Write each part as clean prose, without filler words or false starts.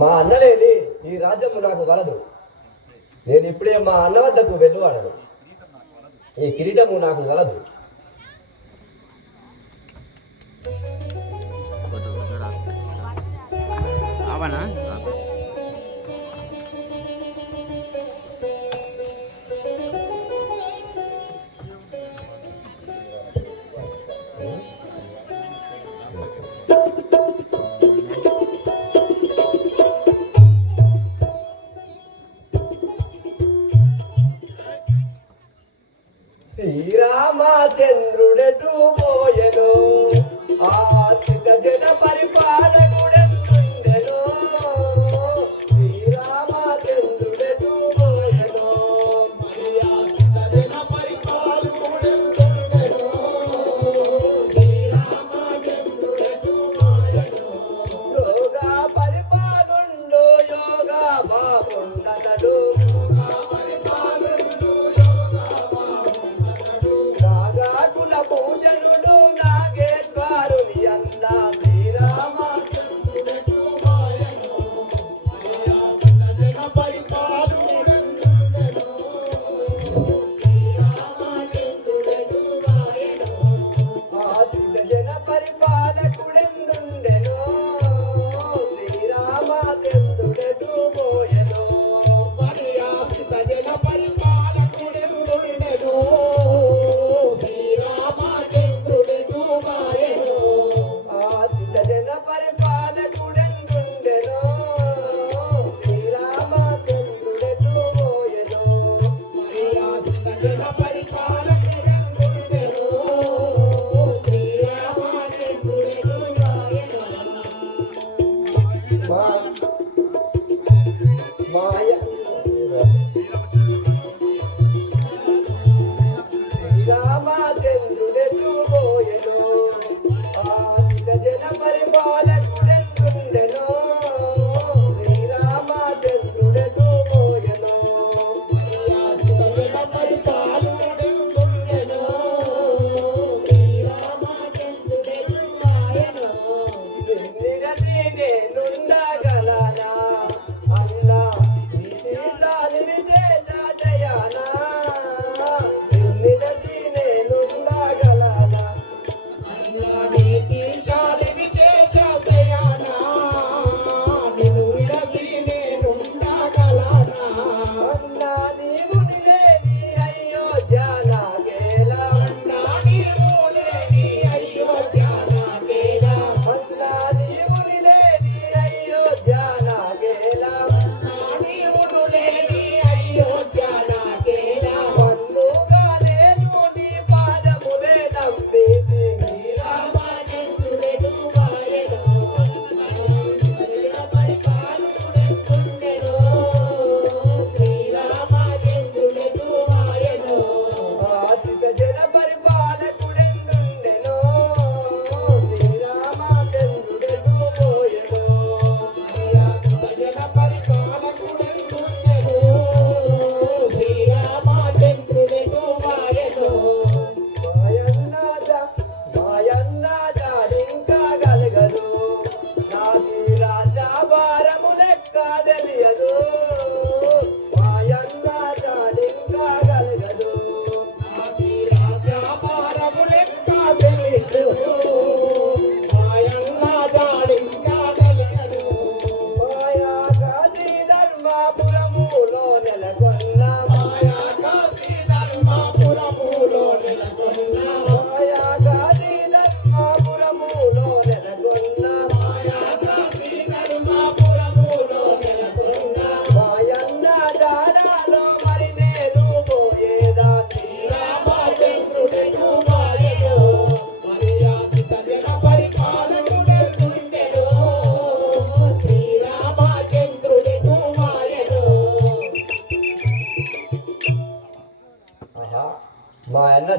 మా అన్నలేని ఈ రాజ్యము నాకు వలదు. నేను ఇప్పుడే మా అన్న వద్దకు వెళ్ళువాడను. ఈ కిరీటము నాకు వలదు. శ్రీరామచంద్రుడెటు పోయెను ఆ సిద్ధ జన పరిపాలకుడెందుండెను. శ్రీరామచంద్రుడెటు పోయెను మరి ఆ సిద్ధ జన పరిపాలకుడెందుండెను. శ్రీరామచంద్రుడెటు పోయెను యోగా పరిపాలుండు యోగా బాగుండదడు. భూషణుడు నాగేశ్వరుని అన్న శ్రీరామచంద్రుడెటు పోయెను జన పరిపాలుడెందుండెను. శ్రీరామచంద్రుడెటు పోయెను ఆ జన పరిపాలకుడెందుండెను. శ్రీరామచంద్రుడెటు పోయెను మరి ఆ జన పరిపాలకుడెందుండెను. పరిపాలకుడెందుండెను. శ్రీరామచంద్రుడెటు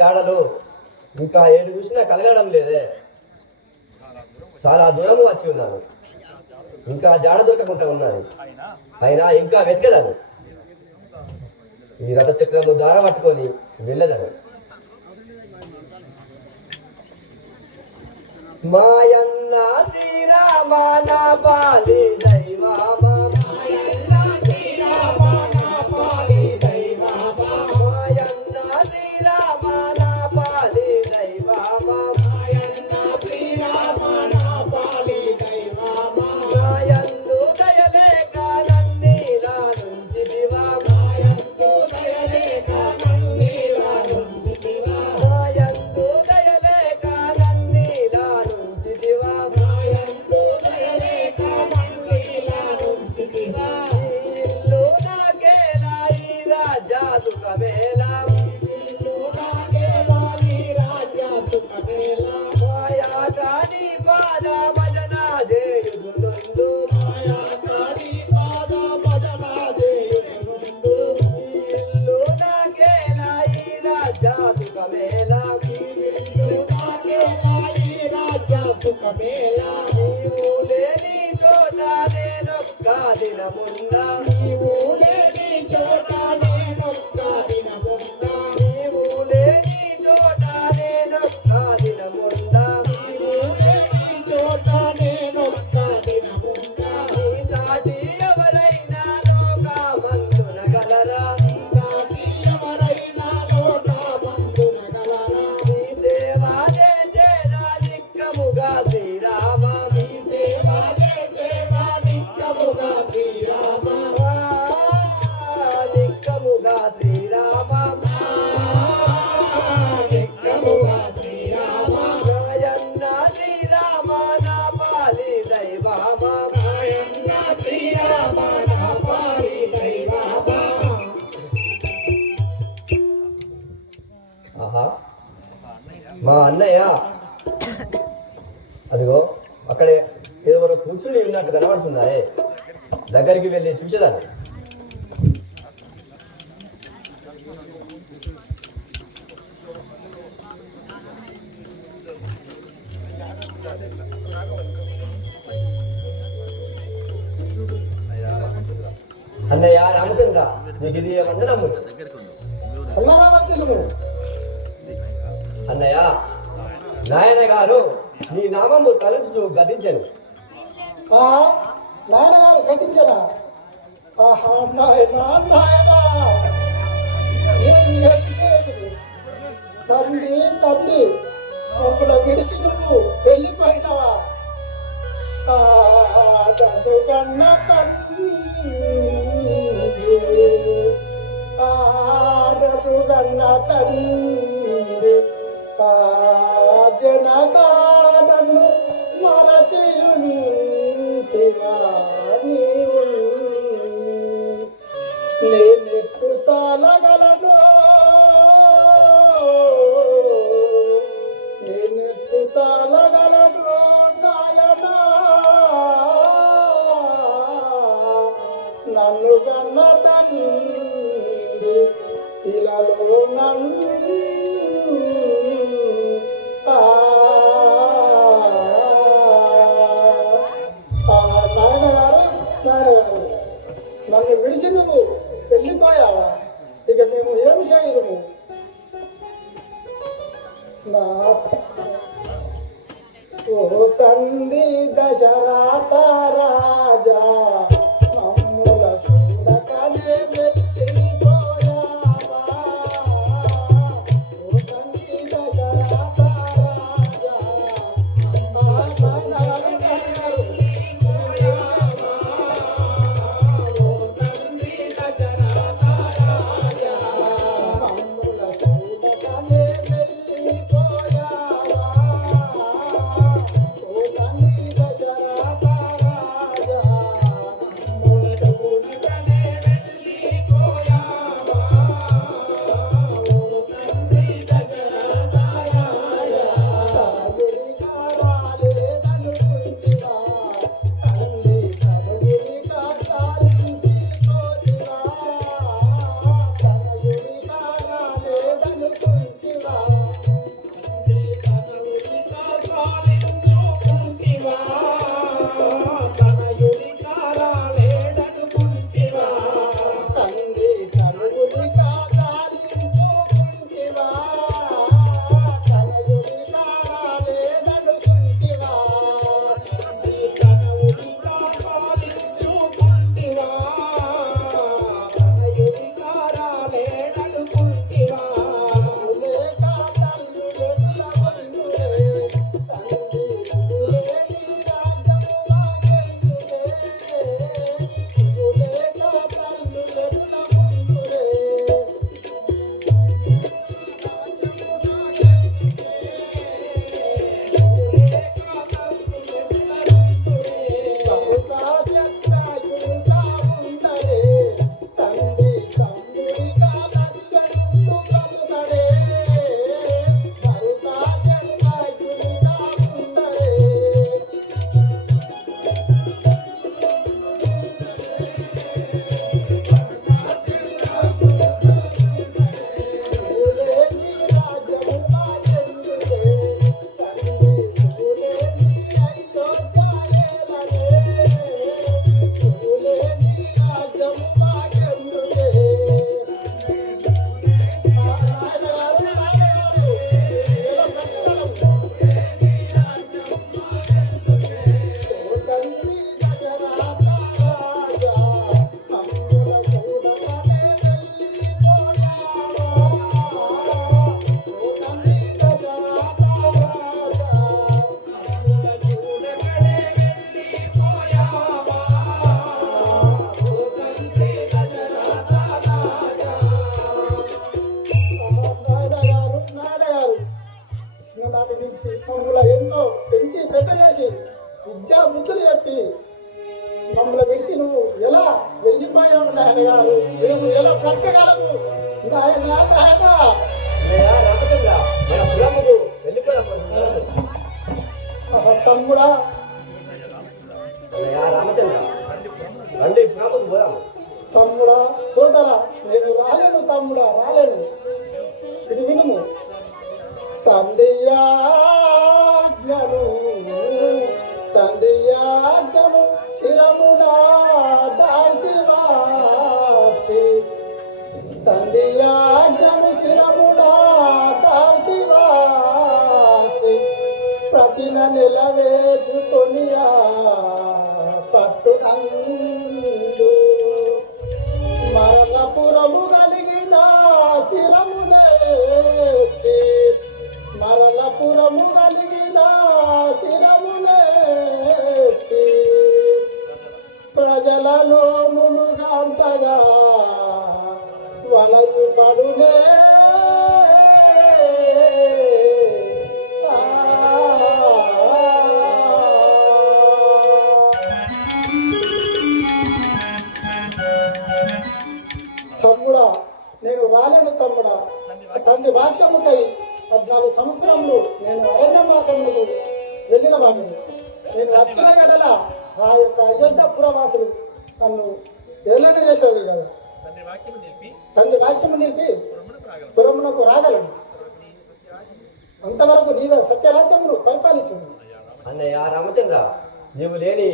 జాడలు ఇంకా ఏడు చూసినా కలగడం లేదే. చాలా దూరం వచ్చి ఉన్నాను, ఇంకా జాడ దొరకకుండా ఉన్నాను. అయినా ఇంకా వెతకదాను. ఈ రథచక్రంలో దారం పట్టుకొని వెళ్ళదను. మాయన్న శ్రీరామ నా పాలి దైవమా, మాయన్న శ్రీరామ నా పాలి దైవమా, మాయన్న శ్రీరామ నా పాలి దైవమా, మాయన్న శ్రీరామ నా పాలి దైవమా, మాయందు దయలేక నన్నీలా నుంచితివా, మాయందు దయలేక నన్నీలా నుంచితివా, మాయందు దయలేక నన్నీలా నుంచితివా, మాయందు దయలేక నన్నీలా నుంచితివా, ఇల్లు నాకేలా ఈ రాజ్య సుఖమేలా, ఇల్లు నాకేలా ఈ రాజ్య సుఖమేలా, మాయా కాని పాద భజన చేయుదునుందు, మాయా కాని పాద భజన చేయుదునుందు, ఇల్లు నాకేలా ఈ రాజ్య సుఖమేలా, ఇల్లు నాకేలా ఈ రాజ్య సుఖమేలా, నీవు లేని చోట నేనొక్క దినమున్నా, నీవు లేని చోట నేనొక్క దినమున్నా, నీవు లేని చోట నేనొక్క దినమున్నా, నీవు లేని చోట నేనొక్క దినమున్నా, నీ సాటి ఎవరైనా లోకమందునగలరా, నీ సాటి ఎవరైనా లోకమందునగలరా, నీ సేవ చేసేదా నిక్కముగా శ్రీరామ, నీ సేవ చేసేదా నిక్కముగా శ్రీరామ, నిక్కముగా శ్రీరామ, నిక్కముగా శ్రీరామ, మాయన్న శ్రీరామ నా పాలి దైవమా, మాయన్న శ్రీరామ నా పాలి దైవమా. ఆహా, మా అన్నయ్య అదిగో అక్కడే ఎవరో కూర్చుని ఉన్నట్టు కనబడుతున్నారే. దగ్గరికి వెళ్ళి చూసేదాన్ని. అన్నయ్య రామచంద్ర, నీకు ఇది వందనము. అన్నయ్య, నాయన గారు నీ నామము తలంచు గతించను. నాన్నగారు గతించరా? ఆహా, నాయనా నాయనా, తండ్రి తండ్రి మమ్మల్ని విడిచి నువ్వు వెళ్ళిపోయినావా? తండ్రి కన్న తండ్రి, కన్న తండ్రి, జనగానను మరచియునివా నీవు, నేనెట్టు తాళగలను, నేనెట్టు తాళగలను నాయనా, నన్ను కన్న తండ్రి ఇలాలో నన్ను నన్ను విడిచి నువ్వు వెళ్ళిపోయావా? ఇక మేము ఏమి చేయము. నా ఓ తండ్రి దశరథ రాజా, మమ్ముల చూడకనే వెళ్ళిపోయావా? ఓ తండ్రి దశరథ రాజా, విద్యా బుద్ధులు చెప్పి మమ్మల్ని విడిచి నువ్వు ఎలా వెళ్ళిపోయావు నాయన గారు, మేము ఎలా బ్రతకగలము నాయన నాయన. అన్నయ్య రామచంద్ర, మన పురముకు వెళ్ళిపోదాం మనం. తమ్ముడా అన్నయ్య రామచంద్ర, రండి పురముకు పోదాం. తమ్ముడా సోదరా, నేను రాలేను తమ్ముడా, రాలేను. ఇది వినుము. తండ్రియాజ్ఞను తండ్రియాజ్ఞను శిరమునా దాల్చి వాచి, తండ్రియాజ్ఞను శిరమునా దాల్చి వాచి, ప్రతిన నిలవేచుకొనియా పట్టునందు, మరలపురము కలిగిన శిరమునేతి, మరలపురము కలిగిన శిరమునేతి, ప్రజలలో మునుగాంసగా వలయు పడునే. తమ్ముడా నేను రాలేను తమ్ముడా, తండ్రి వాక్యముకై 14 సంవత్సరములు నేను అరణ్యవాసములకు వెళ్ళిన వాడిని. నేను వచ్చిన గడల ఆ యొక్క అయోధ్య పురవాసులు నన్ను ఏలన చేసేది కదా. తండ్రి వాక్యము నిలిపి పురమునకు రాగలను. అంతవరకు నీవే సత్యరాజ్యమును పరిపాలించింది. అన్నయ్య రామచంద్ర, నీవు లేని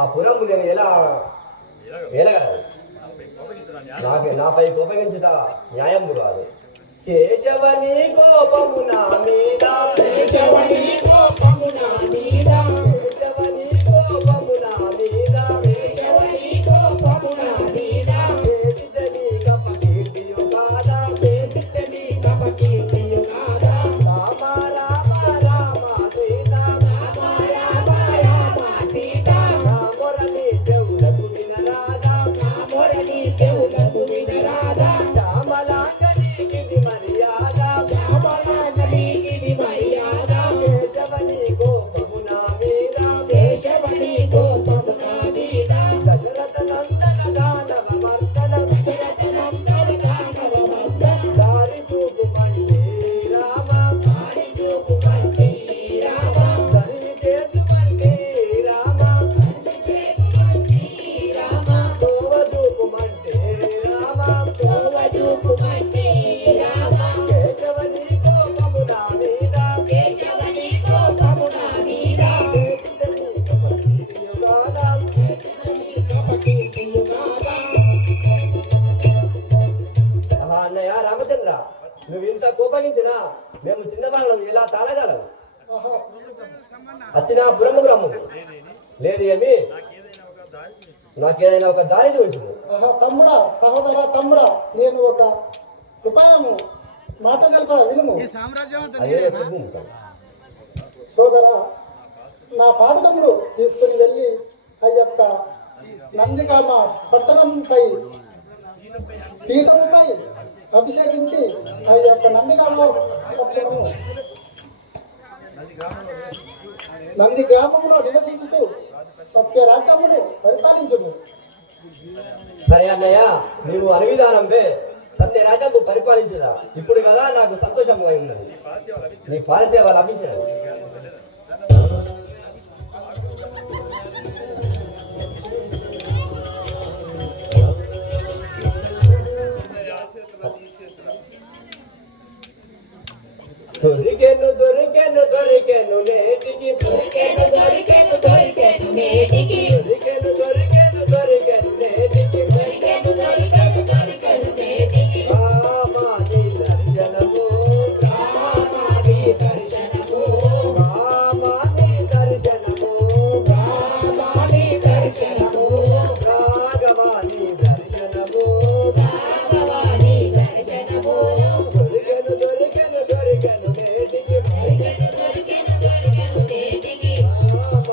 ఆ పురము నేను ఎలా వెళ్ళగలను? నాపై కోపగించుట న్యాయం కాదు. కేశవని కోపము నా మీద, కేశవని కోపము నా మీద, కేశవని కోపము నా మీద, కేశవని కోపము నా మీద, చేసితని కపకీర్తియు కాదా, చేసితని కపకీర్తియు కాదా, రామ రామ రామ సీత, రామ రామ రామ సీత, నా మొరని చెవులకు వినరాదా, నా మొరని చెవులకు వినరాదా, శ్యామలాంగనికి మర్యాద, శ్యామలాంగనికి మర్యాద, కేశవని కోపము నా మీద, కేశవని కోపము నా మీద, దశరథ నందన దానవ మర్దన, దశరథ నందన దానవ మర్దన, దారి చూపు మండి రామ, దారి చూపు మండి రామ, తరిమి చేతు మండి రామ, తండ్రి చేతు మండి రామ, తోవ చూపు మండి రామ, తోవ చూపు మండి రామ, కేశవని కోపము నా మీద, కేశవని కోపము నా మీద, చేసితని కపకీర్తియు కాదా, కపకీర్తియు కాదా. అన్నయ్య రామచంద్ర, నువ్వు ఇంత కోపగించినా మేము చిన్నవాళ్ళం ఎలా తాళగలము? ఆహా వచ్చిన పురముకు రమ్ము. లేదు ఏమి, నాకేదైనా ఒక దారి చూపించు. ఆహా తమ్ముడా సహోదరా తమ్ముడా, నేను ఒక ఉపాయము మాట తెలుప వినుము. అదే చెప్పు. సోదరా, నా పాదకములు తీసుకుని వెళ్ళి ఆ యొక్క నందిగామ పట్టణంపై పీఠముపై అభిషేకించి ఆ యొక్క నందిగామ పట్టణము నంది గ్రామంలో నివసించుతూ సత్యరాజ్యమును పరిపాలించుము. సరే అన్నయ్య, నీవు అనువిధానంపే సత్యరాజ్యము పరిపాలించదా ఇప్పుడు కదా నాకు సంతోషంగా ఉన్నది. నీ పాలసేవ లభించినది. దొరికెను దొరికెను దొరికెను నేటికి, దొరికెను దొరికెను దొరికెను నేటికి, దొరికెను దొరికెను దొరికెను నేటికి, దొరికెను దొరికెను దొరికెను నేటికి, రామాని దర్శనము, రామాని దర్శనము, రామాని దర్శనము, రామాని దర్శనము, రాఘవాని దర్శనము, రాఘవాని దర్శనము, దొరికెను దొరికెను దొరికెను నేటికి, దొరికెను దొరికెను దొరికెను నేటికి, రామాని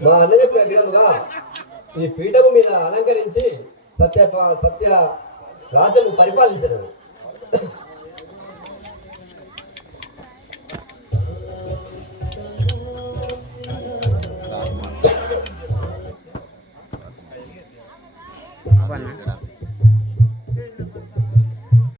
మా అన్న చెప్పిన విధముగా ఈ పీఠము మీద అలంకరించి సత్య రాజ్యము పరిపాలించను. అవన్నా